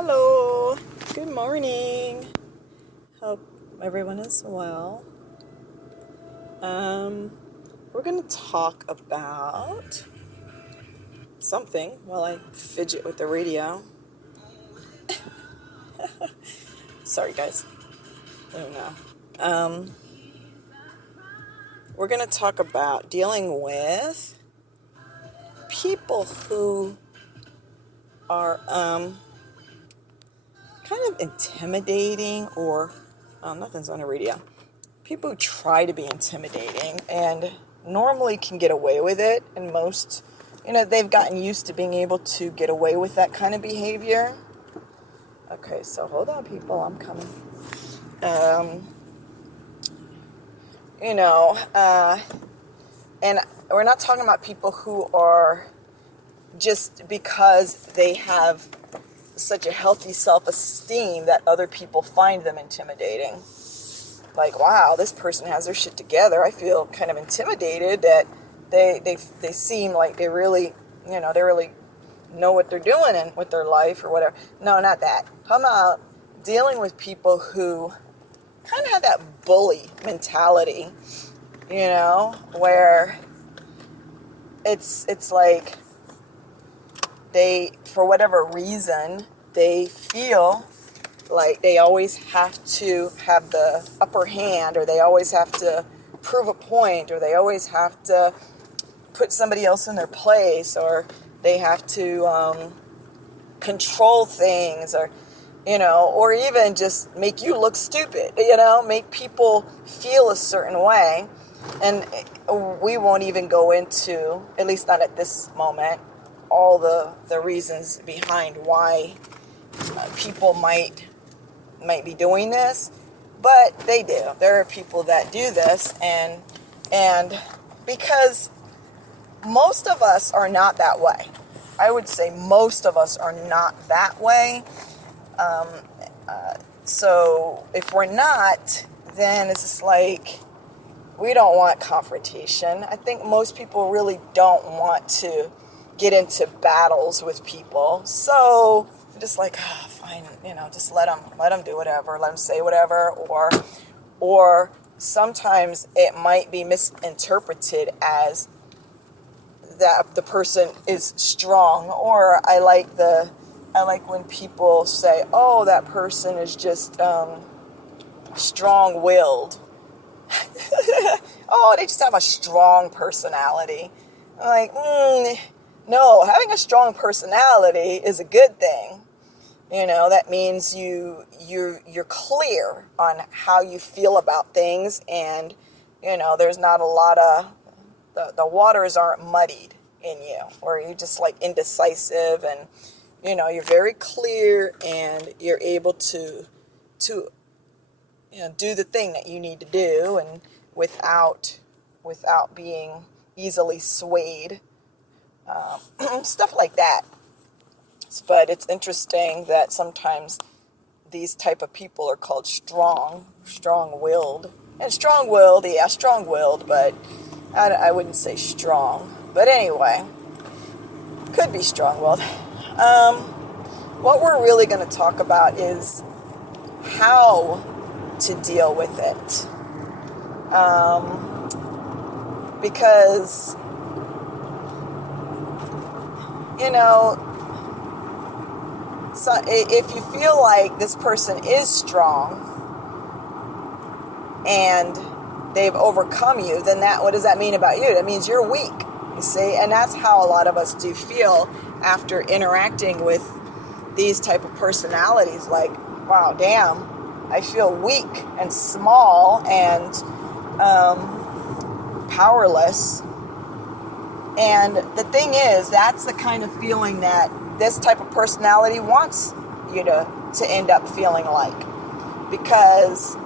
Hello, good morning. Hope everyone is well. We're going to talk about something while I fidget with the radio. Sorry, guys. I don't know. We're going to talk about dealing with people who are kind of intimidating or nothing's on the radio. People who try to be intimidating and normally can get away with it, and most, they've gotten used to being able to get away with that kind of behavior. Okay, so hold on, people, I'm coming. And we're not talking about people who are just because they have such a healthy self-esteem that other people find them intimidating. Like, wow, this person has their shit together. I feel kind of intimidated that they seem like they really know what they're doing and with their life or whatever. No, not that. Talking about dealing with people who kind of have that bully mentality, where it's like they, for whatever reason, they feel like they always have to have the upper hand, or they always have to prove a point, or they always have to put somebody else in their place, or they have to control things, or even just make you look stupid, make people feel a certain way. And we won't even go into, at least not at this moment, all the reasons behind why people might be doing this, but they do. There are people that do this, and because most of us are not that way. I would say most of us are not that way. So if we're not, then it's just like we don't want confrontation. I think most people really don't want to get into battles with people. So just like, fine, just let them do whatever, let them say whatever, or sometimes it might be misinterpreted as that the person is strong, or I like when people say, oh, that person is just strong-willed. Oh, they just have a strong personality. I'm like, no, having a strong personality is a good thing. That means you're clear on how you feel about things, and there's not a lot of the waters aren't muddied in you, or you're just like indecisive, and you're very clear, and you're able to do the thing that you need to do, and without being easily swayed, stuff like that. But it's interesting that sometimes these type of people are called strong-willed. And strong-willed, but I wouldn't say strong. But anyway, could be strong-willed. What we're really going to talk about is how to deal with it. Because, so if you feel like this person is strong and they've overcome you, then what does that mean about you? That means you're weak, you see? And that's how a lot of us do feel after interacting with these type of personalities. Like, wow, damn, I feel weak and small and powerless. And the thing is, that's the kind of feeling that this type of personality wants you to end up feeling like, because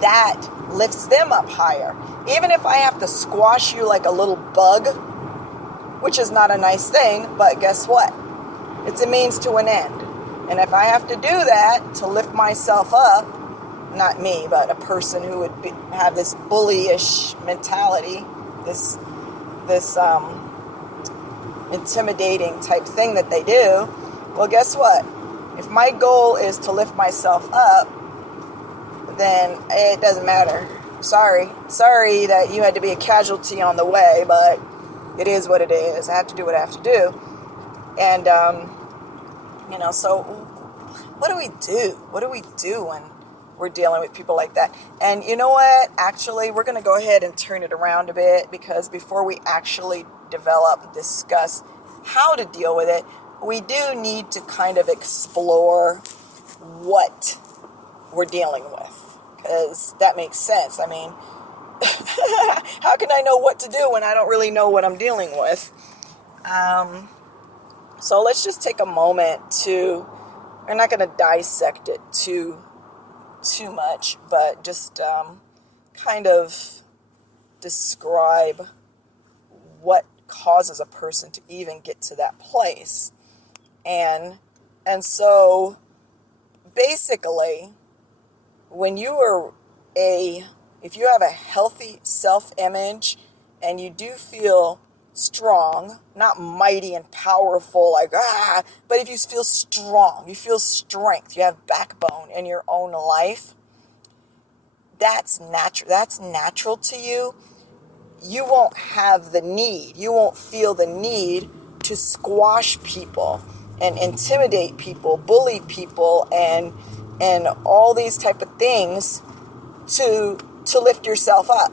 that lifts them up higher. Even if I have to squash you like a little bug, which is not a nice thing, but guess what? It's a means to an end. And if I have to do that to lift myself up, not me, but a person who would have this bullyish mentality, this intimidating type thing that they do, well, guess what? If my goal is to lift myself up, then it doesn't matter. Sorry that you had to be a casualty on the way, but it is what it is. I have to do what I have to do. And, so what do we do? What do we do when we're dealing with people like that? And you know what? Actually, we're going to go ahead and turn it around a bit, because before we actually develop and discuss how to deal with it, we do need to kind of explore what we're dealing with, because that makes sense. I mean, how can I know what to do when I don't really know what I'm dealing with? So let's just take a moment to, we're not going to dissect it too much, but just kind of describe what causes a person to even get to that place. And so basically, when if you have a healthy self-image and you do feel strong, not mighty and powerful, but if you feel strong, you feel strength, you have backbone in your own life, that's natural to you. You won't have the need, you won't feel the need to squash people and intimidate people, bully people, and all these type of things to lift yourself up.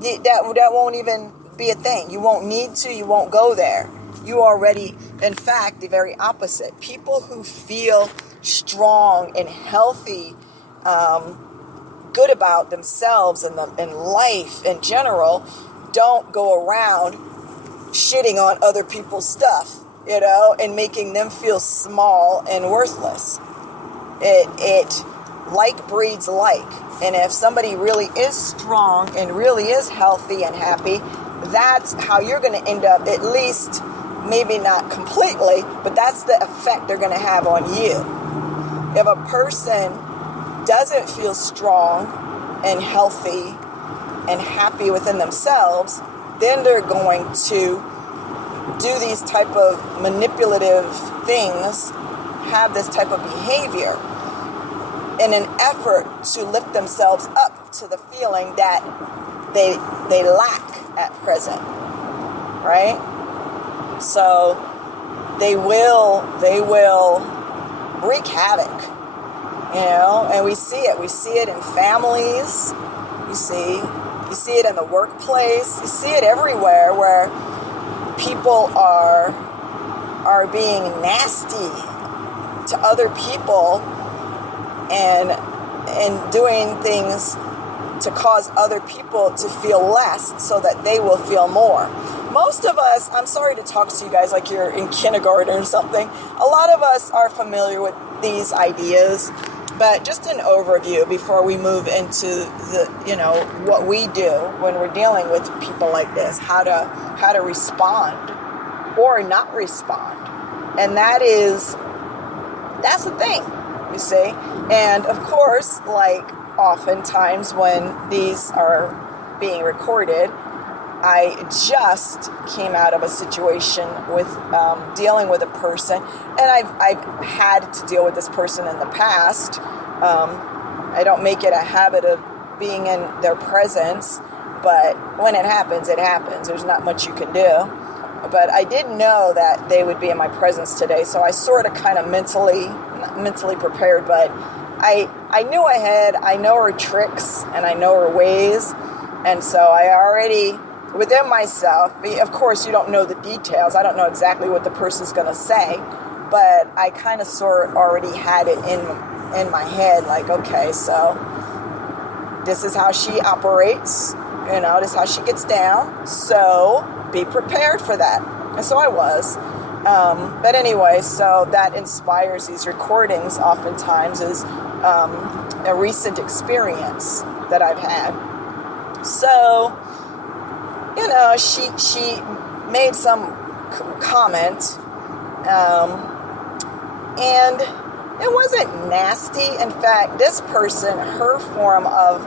That won't even be a thing. You won't need to, you won't go there. You already, in fact, the very opposite. People who feel strong and healthy, good about themselves and life in general, don't go around shitting on other people's stuff, and making them feel small and worthless. It like breeds like. And if somebody really is strong and really is healthy and happy, that's how you're going to end up, at least, maybe not completely, but that's the effect they're going to have on you. If a person doesn't feel strong and healthy and happy within themselves, then they're going to do these type of manipulative things, have this type of behavior in an effort to lift themselves up to the feeling that they lack at present, right? So they will wreak havoc, and we see it in families, you see it in the workplace, you see it everywhere, where people are being nasty to other people and doing things to cause other people to feel less so that they will feel more. Most of us, I'm sorry to talk to you guys like you're in kindergarten or something, a lot of us are familiar with these ideas, but just an overview before we move into what we do when we're dealing with people like this, how to respond or not respond. And that's the thing, you see. And of course, like oftentimes when these are being recorded, I just came out of a situation with dealing with a person, and I've had to deal with this person in the past. I don't make it a habit of being in their presence, but when it happens, it happens. There's not much you can do. But I didn't know that they would be in my presence today, so I sort of kind of not mentally prepared, but I knew ahead. I know her tricks and I know her ways, and so I already, within myself, of course you don't know the details, I don't know exactly what the person's going to say, but I kind of sort of already had it in my head, like, okay, so this is how she operates, this is how she gets down, so be prepared for that. And so I was. But anyway, so that inspires these recordings oftentimes is a recent experience that I've had. So, she made some comment, and it wasn't nasty. In fact, this person, her form of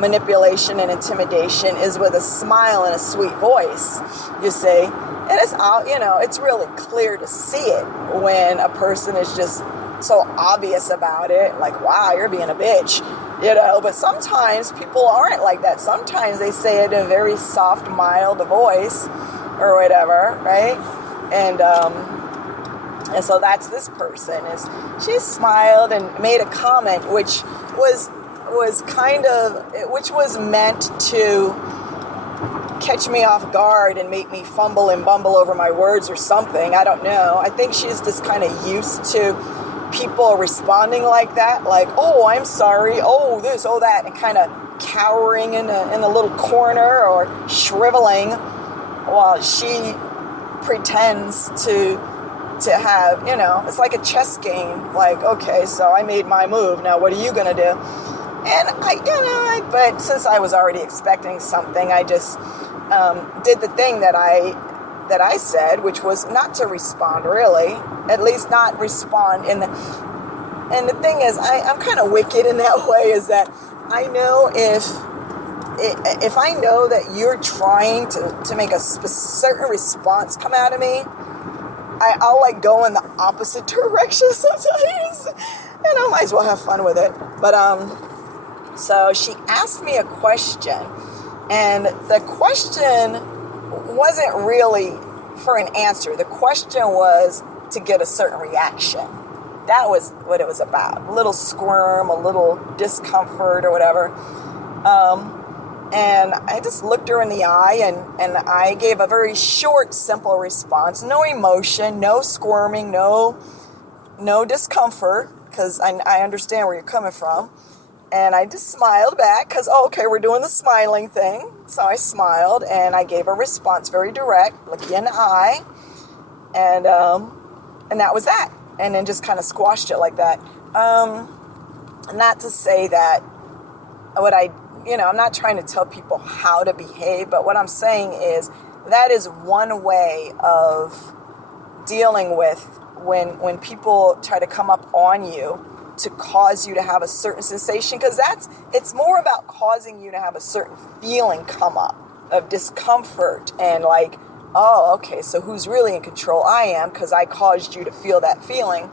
manipulation and intimidation is with a smile and a sweet voice, you see. And it's out, it's really clear to see it when a person is just so obvious about it, like, wow, you're being a bitch, but sometimes people aren't like that. Sometimes they say it in a very soft, mild voice or whatever, right? And so that's this person. She smiled and made a comment which was meant to catch me off guard and make me fumble and bumble over my words or something. I don't know. I think she's just kind of used to people responding like that, like, oh, I'm sorry, oh, this, oh, that, and kind of cowering in a little corner or shriveling while she pretends to have, it's like a chess game. Like, okay, so I made my move. Now what are you going to do? And but since I was already expecting something, I just did the thing that I said, which was not to respond, really, at least not respond and the thing is, I'm kind of wicked in that way, is that I know if I know that you're trying to make a certain response come out of me, I'll like go in the opposite direction sometimes, and I might as well have fun with it. But so she asked me a question, and the question wasn't really for an answer. The question was to get a certain reaction. That was what it was about. A little squirm, a little discomfort or whatever. And I just looked her in the eye and I gave a very short, simple response. No emotion, no squirming, no discomfort, because I understand where you're coming from. And I just smiled back because, okay, we're doing the smiling thing. So I smiled and I gave a response, very direct, look you in the eye. And that was that. And then just kind of squashed it like that. Not to say that I'm not trying to tell people how to behave, but what I'm saying is that is one way of dealing with when people try to come up on you to cause you to have a certain sensation, because it's more about causing you to have a certain feeling come up of discomfort and like, oh, okay, so who's really in control? I am, because I caused you to feel that feeling.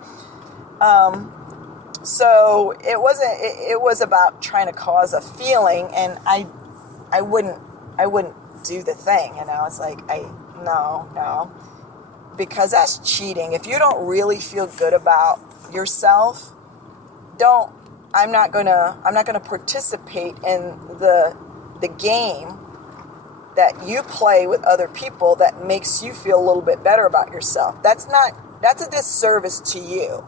So it was about trying to cause a feeling, and I wouldn't do the thing, it's like, no, because that's cheating. If you don't really feel good about yourself, I'm not gonna participate in the game that you play with other people that makes you feel a little bit better about yourself. That's a disservice to you.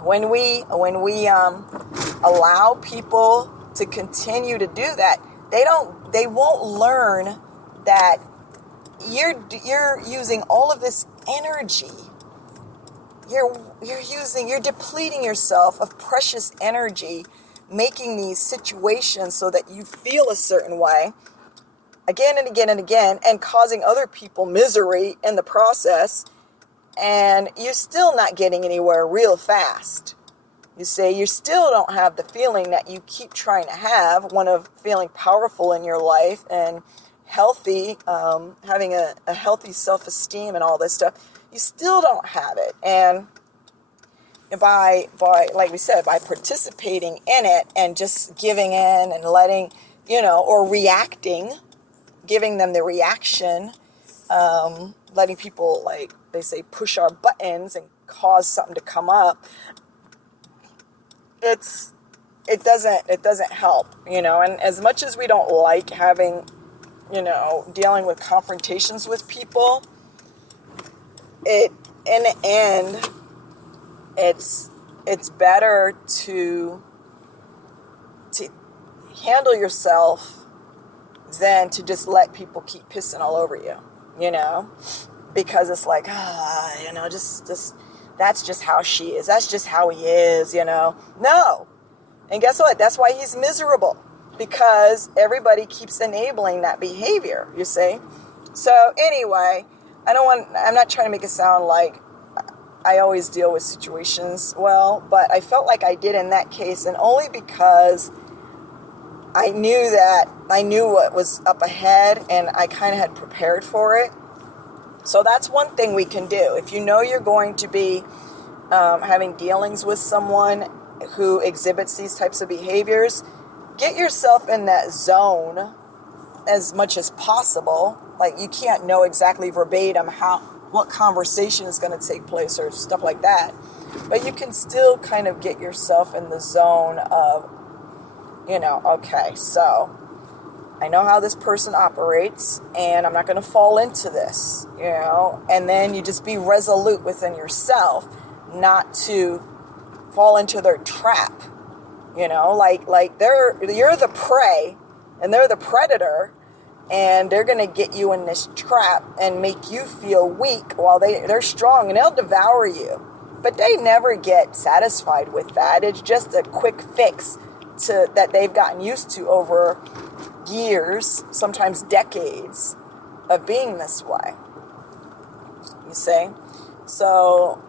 When we allow people to continue to do that, they won't learn that you're using all of this energy. You're depleting yourself of precious energy, making these situations so that you feel a certain way again and again and again, and causing other people misery in the process, and you're still not getting anywhere real fast. You say you still don't have the feeling that you keep trying to have, one of feeling powerful in your life and healthy, having a healthy self-esteem and all this stuff. You still don't have it. And by like we said, by participating in it and just giving in and letting, or reacting, giving them the reaction, letting people, like they say, push our buttons and cause something to come up, it doesn't help, and as much as we don't like having, dealing with confrontations with people, in the end, it's better to handle yourself than to just let people keep pissing all over you, because it's like, just that's just how she is. That's just how he is, No. And guess what? That's why he's miserable, because everybody keeps enabling that behavior, you see? So anyway, I'm not trying to make it sound like I always deal with situations well, but I felt like I did in that case, and only because I knew what was up ahead, and I kind of had prepared for it. So that's one thing we can do. If you know you're going to be having dealings with someone who exhibits these types of behaviors, get yourself in that zone as much as possible. Like, you can't know exactly verbatim what conversation is going to take place or stuff like that, but you can still kind of get yourself in the zone of, okay, so I know how this person operates, and I'm not going to fall into this, and then you just be resolute within yourself not to fall into their trap, like you're the prey and they're the predator, and they're going to get you in this trap and make you feel weak while they're strong, and they'll devour you. But they never get satisfied with that. It's just a quick fix that they've gotten used to over years, sometimes decades, of being this way. You see? So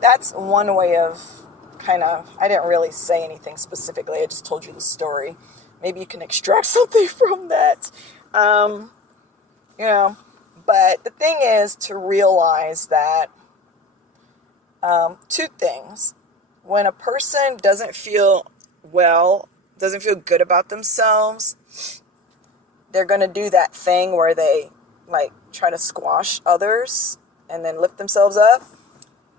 that's one way of I didn't really say anything specifically. I just told you the story. Maybe you can extract something from that. But the thing is to realize that two things. When a person doesn't feel good about themselves, they're going to do that thing where they try to squash others and then lift themselves up.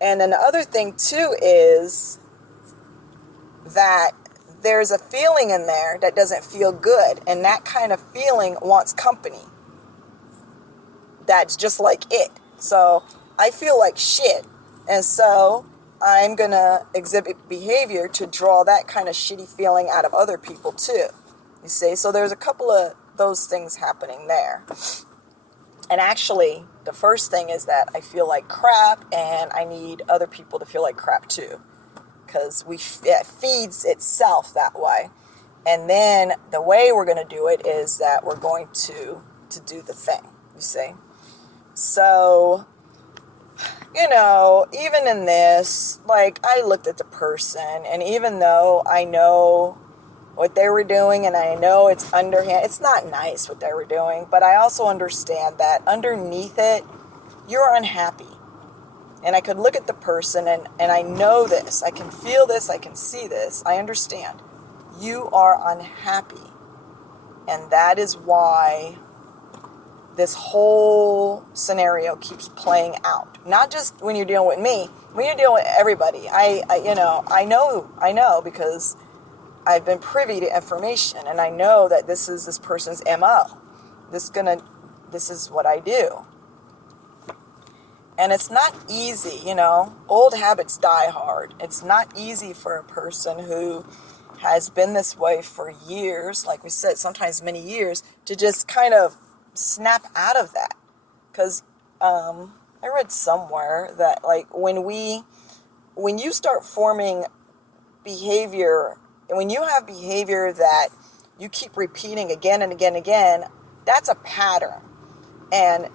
And then the other thing too is that there's a feeling in there that doesn't feel good, and that kind of feeling wants company. That's just like it. So I feel like shit, and so I'm gonna exhibit behavior to draw that kind of shitty feeling out of other people too. You see? So there's a couple of those things happening there. And actually, the first thing is that I feel like crap, and I need other people to feel like crap too, because it feeds itself that way. And then the way we're going to do it is that we're going to do the thing, you see. So, even in this, I looked at the person, and even though I know what they were doing, and I know it's underhand, it's not nice what they were doing, but I also understand that underneath it, you're unhappy. And I could look at the person, and I know this, I can feel this, I can see this, I understand. You are unhappy. And that is why this whole scenario keeps playing out. Not just when you're dealing with me, when you're dealing with everybody. I know because I've been privy to information, and I know that this is this person's MO. This is what I do. And it's not easy, old habits die hard. It's not easy for a person who has been this way for years, like we said, sometimes many years, to just kind of snap out of that. Because I read somewhere that when you start forming behavior, when you have behavior that you keep repeating again and again and again, that's a pattern. And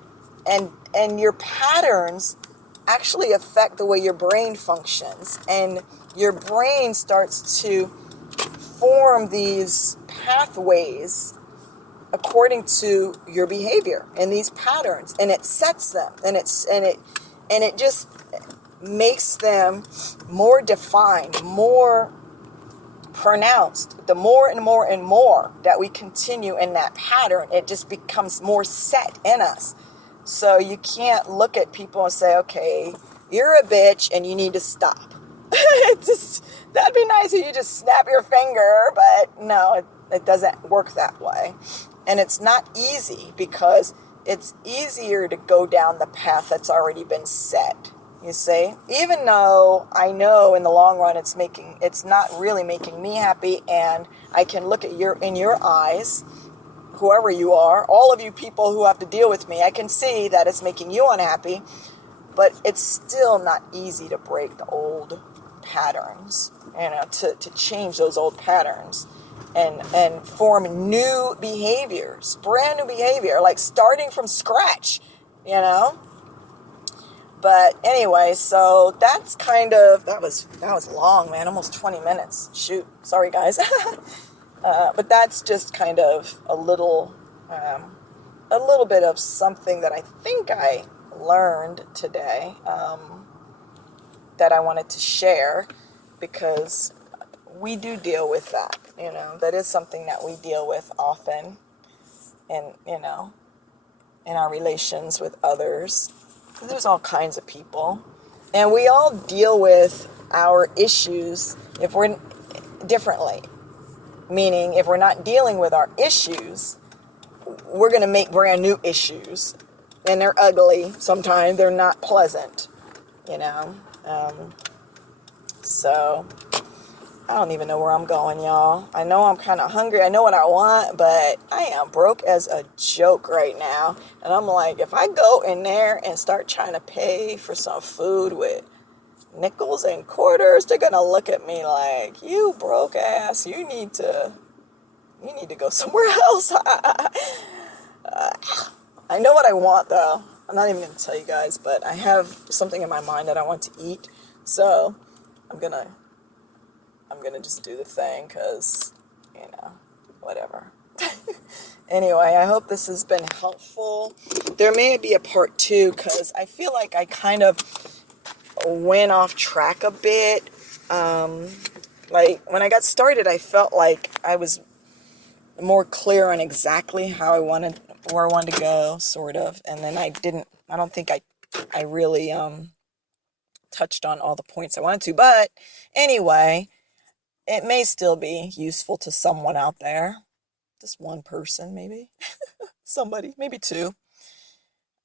your patterns actually affect the way your brain functions. And your brain starts to form these pathways according to your behavior and these patterns. And it sets them. And it just makes them more defined, more pronounced. The more and more and more that we continue in that pattern, it just becomes more set in us. So you can't look at people and say, okay, you're a bitch and you need to stop. That'd be nice if you just snap your finger, but no, it doesn't work that way. And it's not easy because it's easier to go down the path that's already been set, you see? Even though I know in the long run it's not really making me happy, and I can look at in your eyes, whoever you are, all of you people who have to deal with me, I can see that it's making you unhappy, but it's still not easy to break the old patterns, to change those old patterns and form new behaviors, brand new behavior, like starting from scratch, But anyway, so that's that was long, man, almost 20 minutes. Shoot, sorry guys. But that's just kind of a little a little bit of something that I think I learned today, that I wanted to share, because we do deal with that. That is something that we deal with often, and in our relations with others. There's all kinds of people, and we all deal with our issues if we're differently. Meaning, if we're not dealing with our issues, we're going to make brand new issues, and they're ugly. Sometimes they're not pleasant, you know. So I don't even know where I'm going, y'all. I know I'm kind of hungry. I know what I want, but I am broke as a joke right now. And I'm like, if I go in there and start trying to pay for some food with nickels and quarters, they're going to look at me like, you broke ass. You need to go somewhere else. I know what I want, though. I'm not even going to tell you guys, but I have something in my mind that I want to eat. So I'm going to just do the thing, because, whatever. Anyway, I hope this has been helpful. There may be a part 2, because I feel like I kind of went off track a bit. Like, when I got started, I felt like I was more clear on exactly where I wanted to go, sort of. And then I don't think I really touched on all the points I wanted to. But anyway, it may still be useful to someone out there. Just one person, maybe. Somebody, maybe 2.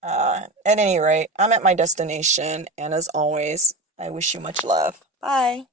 At any rate, I'm at my destination, and as always, I wish you much love. Bye.